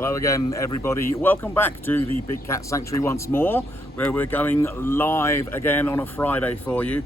Hello again, everybody. Welcome back to the Big Cat Sanctuary once more, where we're going live again on a Friday for you.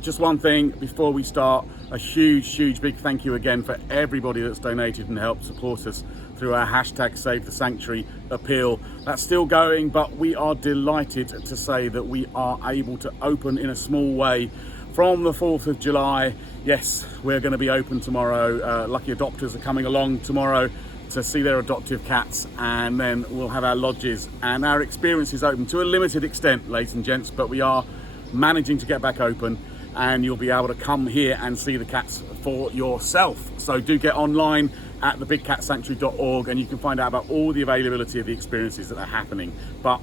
Just one thing before we start, a huge big thank you again for everybody that's donated and helped support us through our hashtag Save the Sanctuary appeal. That's still going, but we are delighted to say that we are able to open in a small way from the 4th of July. Yes, we're going to be open tomorrow. Lucky adopters are coming along tomorrow to see their adoptive cats, and then we'll have our lodges and our experiences open to a limited extent, ladies and gents, but we are managing to get back open, and you'll be able to come here and see the cats for yourself. So do get online at thebigcatsanctuary.org and you can find out about all the availability of the experiences that are happening. But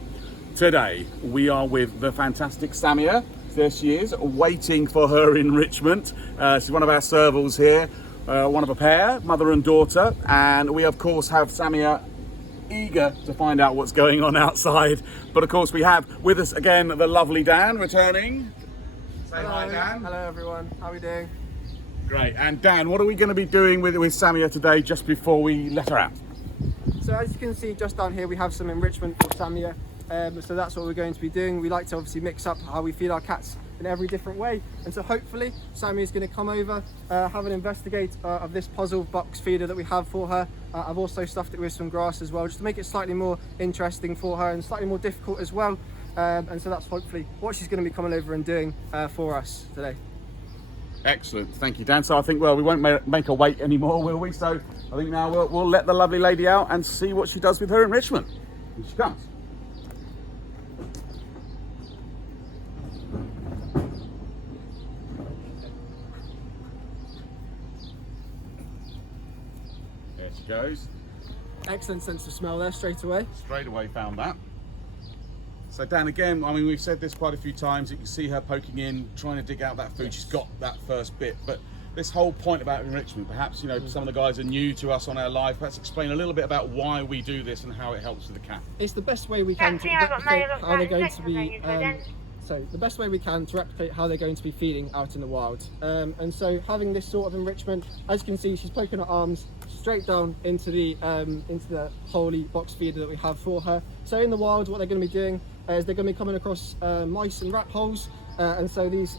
today we are with the fantastic Samia. There she is, waiting for her enrichment. She's one of our servals here. One of a pair, mother and daughter, and we of course have Samia eager to find out what's going on outside. But of course we have with us again the lovely Dan returning. Say Hello. hi, Dan. Hello everyone, how are we doing? Great. And Dan, what are we going to be doing with Samia today just before we let her out? So as you can see just down here we have some enrichment for Samia. So that's what we're going to be doing. We like to obviously mix up how we feed our cats in every different way, and so hopefully Samia is going to come over, have an investigate of this puzzle box feeder that we have for her. I've also stuffed it with some grass as well, just to make it slightly more interesting for her and slightly more difficult as well. And so that's hopefully what she's going to be coming over and doing for us today. Excellent, thank you, Dan. So I think, well, we won't make her wait anymore, will we? So I think now we'll let the lovely lady out and see what she does with her enrichment. Here she comes. There she goes. Excellent sense of smell there straight away. Straight away found that. So Dan, again, I mean, we've said this quite a few times. You can see her poking in, trying to dig out that food. She's got that first bit, but this whole point about enrichment, perhaps, you know, some of the guys are new to us on our live. Perhaps explain a little bit about why we do this and how it helps with the cat. It's the best way we can to replicate how they're going to be the best way we can to replicate how they're going to be feeding out in the wild. And so having this sort of enrichment, as you can see, she's poking her arms straight down into the holy box feeder that we have for her. So in the wild, what they're going to be doing is they're going to be coming across mice and rat holes, and so these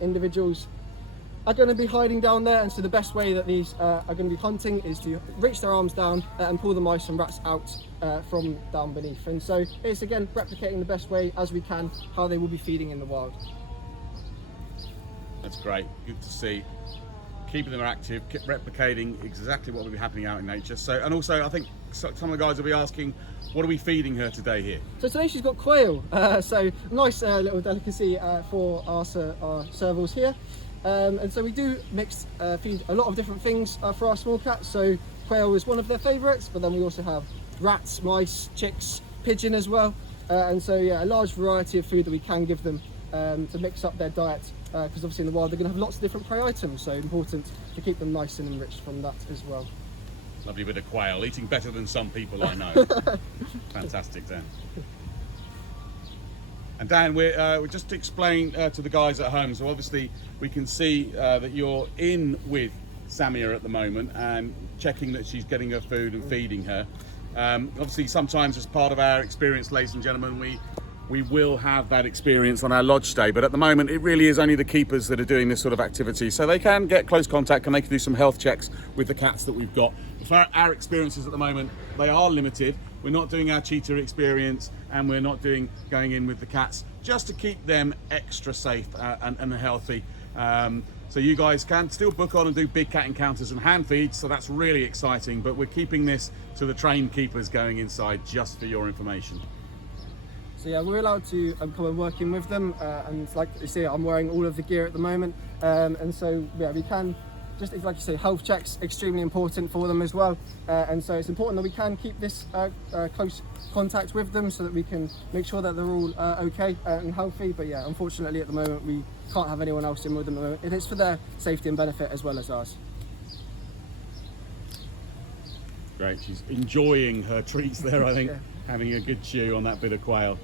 individuals are going to be hiding down there, and so the best way that these are going to be hunting is to reach their arms down and pull the mice and rats out from down beneath. And so it's again replicating the best way as we can how they will be feeding in the wild. That's great, good to see. Keeping them active, replicating exactly what will be happening out in nature. So, and also I think some of the guys will be asking, what are we feeding her today here? So today she's got quail, so nice little delicacy for our servals here. And so we do feed a lot of different things for our small cats. So quail is one of their favourites, but then we also have rats, mice, chicks, pigeon as well. And so yeah, a large variety of food that we can give them to mix up their diet, because obviously in the wild they're going to have lots of different prey items, so important to keep them nice and enriched from that as well. Lovely bit of quail, eating better than some people I know. Fantastic, Dan. And Dan, we're just to explain to the guys at home, so obviously we can see that you're in with Samia at the moment and checking that she's getting her food and feeding her. Obviously sometimes as part of our experience, ladies and gentlemen, we will have that experience on our lodge stay, but at the moment it really is only the keepers that are doing this sort of activity, so they can get close contact and they can do some health checks with the cats that we've got. For our experiences at the moment, they are limited. We're not doing our cheetah experience and we're not going in with the cats, just to keep them extra safe and healthy. So you guys can still book on and do big cat encounters and hand feeds, so that's really exciting, but we're keeping this to the trained keepers going inside, just for your information. So yeah, we're allowed to come and work in with them, and like you see, I'm wearing all of the gear at the moment, and so yeah, we can just, like you say, health checks extremely important for them as well, and so it's important that we can keep this close contact with them so that we can make sure that they're all okay and healthy. But yeah, unfortunately at the moment we can't have anyone else in with them, and it's for their safety and benefit as well as ours. Great, she's enjoying her treats there, I think. Yeah. Having a good chew on that bit of quail.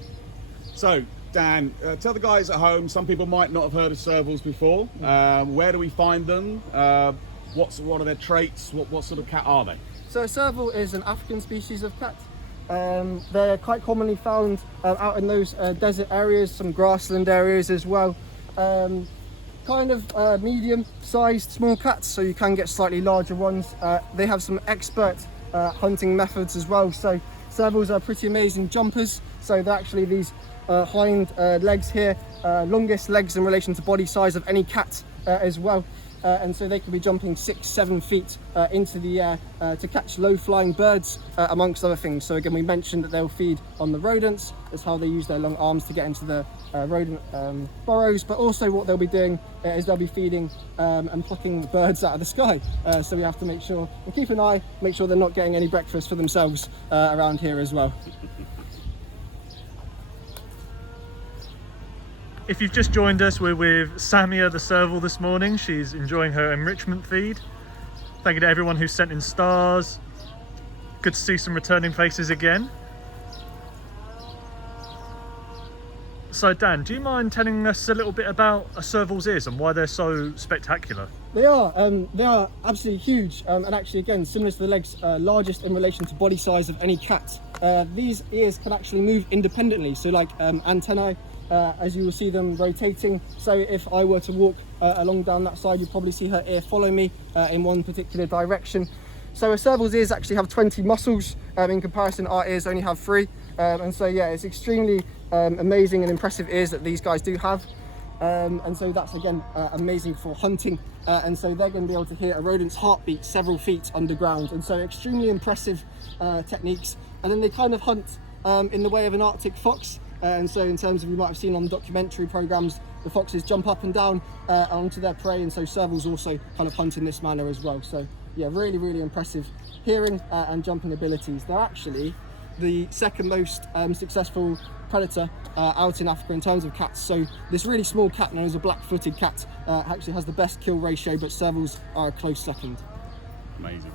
So Dan, tell the guys at home, some people might not have heard of servals before. Where do we find them? What are their traits? What sort of cat are they? So a serval is an African species of cat. They're quite commonly found out in those desert areas, some grassland areas as well. Kind of medium-sized small cats, so you can get slightly larger ones. They have some expert hunting methods as well. So servals are pretty amazing jumpers. So they're actually these hind legs here, longest legs in relation to body size of any cat as well. And so they can be jumping 6-7 feet into the air to catch low-flying birds, amongst other things. So again, we mentioned that they'll feed on the rodents. That's how they use their long arms to get into the rodent burrows. But also what they'll be doing is they'll be feeding and plucking birds out of the sky. So we have to make sure and keep an eye, make sure they're not getting any breakfast for themselves around here as well. If you've just joined us, we're with Samia the serval this morning. She's enjoying her enrichment feed. Thank you to everyone who sent in stars. Good to see some returning faces again. So Dan, do you mind telling us a little bit about a serval's ears and why they're so spectacular? They are absolutely huge, and actually again, similar to the legs, largest in relation to body size of any cat. These ears can actually move independently, so like antennae, as you will see them rotating. So if I were to walk along down that side, you'd probably see her ear follow me in one particular direction. So a serval's ears actually have 20 muscles. In comparison, our ears only have 3. And so yeah, it's extremely amazing and impressive ears that these guys do have. And so that's again amazing for hunting. And so they're going to be able to hear a rodent's heartbeat several feet underground. And so extremely impressive techniques. And then they kind of hunt in the way of an Arctic fox. And so in terms of, you might have seen on documentary programs, the foxes jump up and down onto their prey, and so servals also kind of hunt in this manner as well. So yeah, really, really impressive hearing and jumping abilities. They're actually the second most successful predator out in Africa in terms of cats. So this really small cat known as a black-footed cat actually has the best kill ratio, but servals are a close second. Amazing.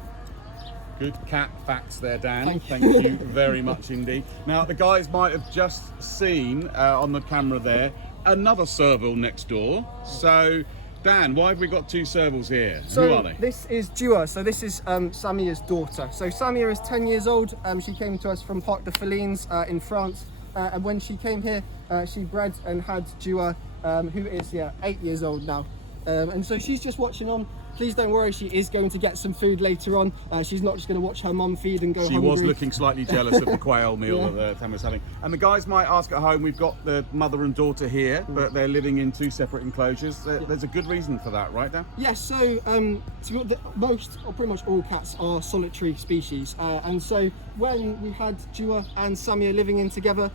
Good cat facts there, Dan. Thank you very much indeed. Now, the guys might have just seen on the camera there another serval next door. So, Dan, why have we got 2 servals here? So who are they? This is Dua. So this is Samia's daughter. So Samia is 10 years old. She came to us from Parc des Félines in France. And when she came here, she bred and had Dua, who is 8 years old now. And so she's just watching on. Please don't worry, she is going to get some food later on. She's not just going to watch her mum feed and go hungry. She was looking slightly jealous of the quail meal that Tam was having. And the guys might ask at home, we've got the mother and daughter here, but they're living in 2 separate enclosures. There's a good reason for that, right, Dan? Yes, so most or pretty much all cats are solitary species. And so when we had Dua and Samia living in together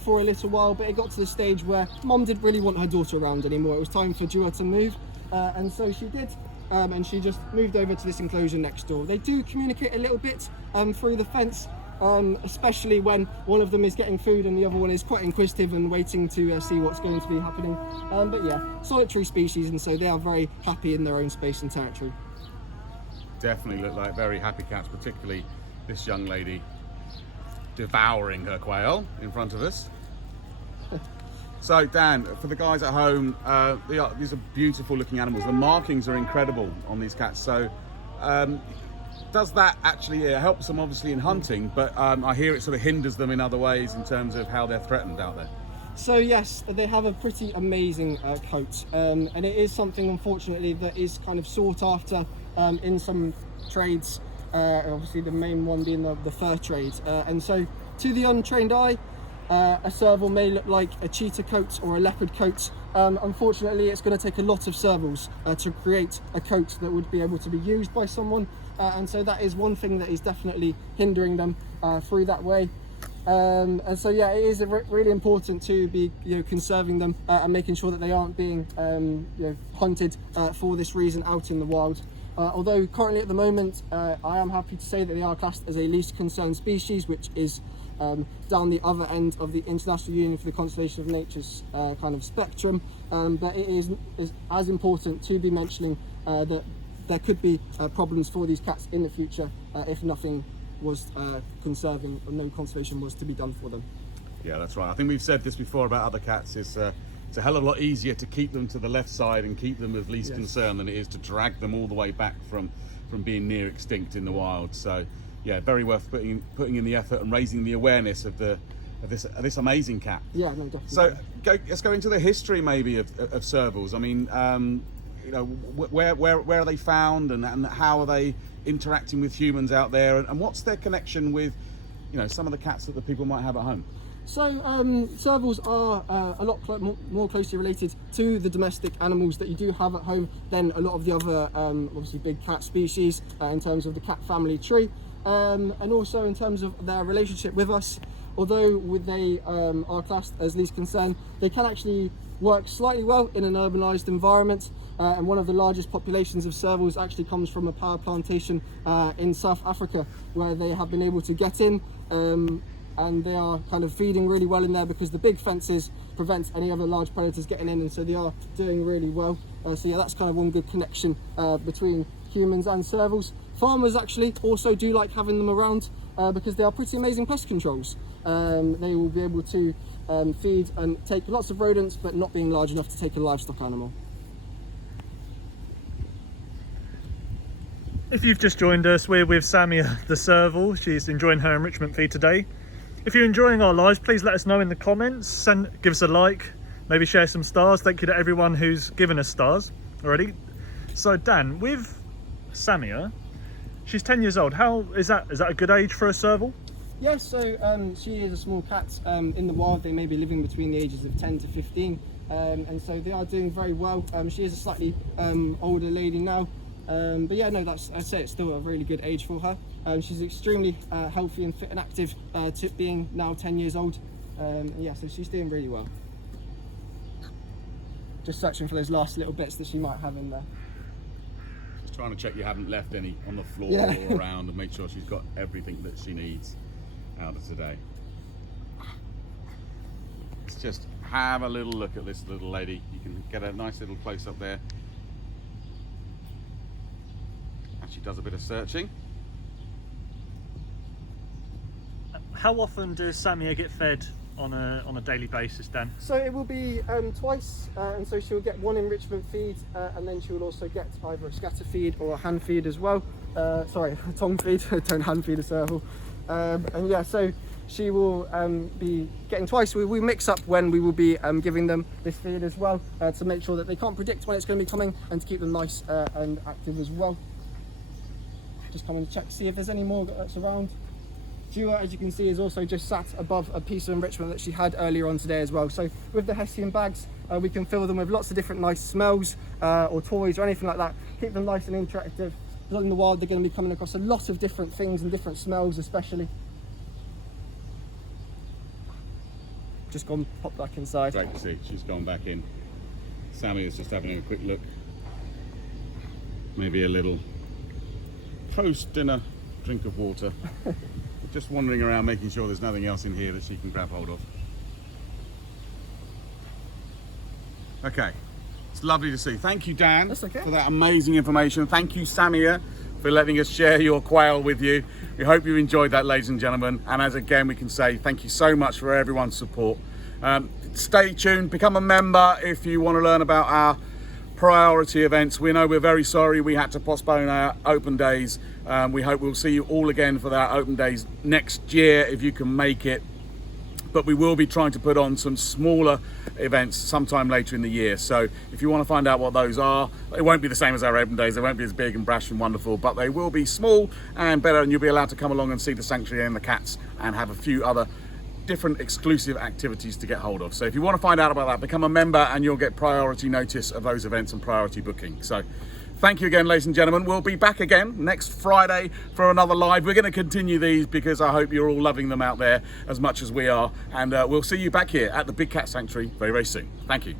for a little while, but it got to the stage where mum didn't really want her daughter around anymore. It was time for Dua to move. And so she did. And she just moved over to this enclosure next door. They do communicate a little bit through the fence, especially when one of them is getting food and the other one is quite inquisitive and waiting to see what's going to be happening. But yeah, solitary species, and so they are very happy in their own space and territory. Definitely look like very happy cats, particularly this young lady devouring her quail in front of us. So Dan, for the guys at home, these are beautiful looking animals. The markings are incredible on these cats. So does that actually helps them obviously in hunting, but I hear it sort of hinders them in other ways in terms of how they're threatened out there? So yes, they have a pretty amazing coat, and it is something unfortunately that is kind of sought after in some trades, obviously the main one being the fur trade. And so to the untrained eye, a serval may look like a cheetah coat or a leopard coat. Unfortunately, it's going to take a lot of servals to create a coat that would be able to be used by someone, and so that is one thing that is definitely hindering them through that way. And so yeah, it is really important to be conserving them and making sure that they aren't being hunted for this reason out in the wild. Although currently at the moment I am happy to say that they are classed as a least concerned species, which is down the other end of the International Union for the Conservation of Nature's kind of spectrum. But it is as important to be mentioning that there could be problems for these cats in the future if nothing was conserving or no conservation was to be done for them. Yeah, that's right. I think we've said this before about other cats, is it's a hell of a lot easier to keep them to the left side and keep them of least concern than it is to drag them all the way back from being near extinct in the wild. So yeah, very worth putting in the effort and raising the awareness of this amazing cat. Yeah, no, definitely. So let's go into the history maybe of servals. I mean, you know, where are they found, and how are they interacting with humans out there, and what's their connection with, you know, some of the cats that the people might have at home? So servals are a lot more closely related to the domestic animals that you do have at home than a lot of the other obviously big cat species in terms of the cat family tree, and also in terms of their relationship with us. Although they are classed as least concern, they can actually work slightly well in an urbanized environment, and one of the largest populations of servals actually comes from a power plantation in South Africa, where they have been able to get in, and they are kind of feeding really well in there because the big fences prevent any other large predators getting in, and so they are doing really well. So yeah, that's kind of one good connection between humans and servals. Farmers actually also do like having them around because they are pretty amazing pest controls. They will be able to feed and take lots of rodents, but not being large enough to take a livestock animal. If you've just joined us, we're with Samia the serval. She's enjoying her enrichment feed today. If you're enjoying our lives, please let us know in the comments. Give us a like, maybe share some stars. Thank you to everyone who's given us stars already. So Dan, with Samia, she's 10 years old. How is that? Is that a good age for a serval? Yes, so she is a small cat. In the wild, they may be living between the ages of 10 to 15, and so they are doing very well. She is a slightly older lady now, but yeah, no, I'd say it's still a really good age for her. She's extremely healthy and fit and active, to being now 10 years old. Yeah, so she's doing really well. Just searching for those last little bits that she might have in there. Just trying to check you haven't left any on the floor or around, and make sure she's got everything that she needs out of today. Let's just have a little look at this little lady. You can get a nice little close up there. And she does a bit of searching. How often does Samia get fed on a daily basis, Dan? So it will be twice, and so she'll get one enrichment feed, and then she will also get either a scatter feed or a hand feed as well. Sorry, a tongue feed, don't hand feed a serval. And yeah, so she will be getting twice. We mix up when we will be giving them this feed as well, to make sure that they can't predict when it's going to be coming, and to keep them nice and active as well. Just come and check, see if there's any more that's around. Dua, as you can see, is also just sat above a piece of enrichment that she had earlier on today as well. So with the Hessian bags, we can fill them with lots of different nice smells or toys or anything like that. Keep them nice and interactive. Because in the wild, they're going to be coming across a lot of different things and different smells, especially. Just gone, pop back inside. Great to see, she's gone back in. Sammy is just having a quick look. Maybe a little post-dinner drink of water. Just wandering around, making sure there's nothing else in here that she can grab hold of. Okay, it's lovely to see. Thank you, Dan, That's okay. for that amazing information. Thank you, Samia, for letting us share your quail with you. We hope you enjoyed that, ladies and gentlemen. And as again, we can say thank you so much for everyone's support. Stay tuned, become a member if you want to learn about our priority events. We know we're very sorry we had to postpone our open days. We hope we'll see you all again for our open days next year if you can make it. But we will be trying to put on some smaller events sometime later in the year. So if you want to find out what those are, it won't be the same as our open days. They won't be as big and brash and wonderful, but they will be small and better, and you'll be allowed to come along and see the sanctuary and the cats and have a few other different exclusive activities to get hold of. So if you want to find out about that, become a member and you'll get priority notice of those events and priority booking. So thank you again, ladies and gentlemen. We'll be back again next Friday for another live. We're going to continue these because I hope you're all loving them out there as much as we are. And we'll see you back here at the Big Cat Sanctuary very, very soon. Thank you.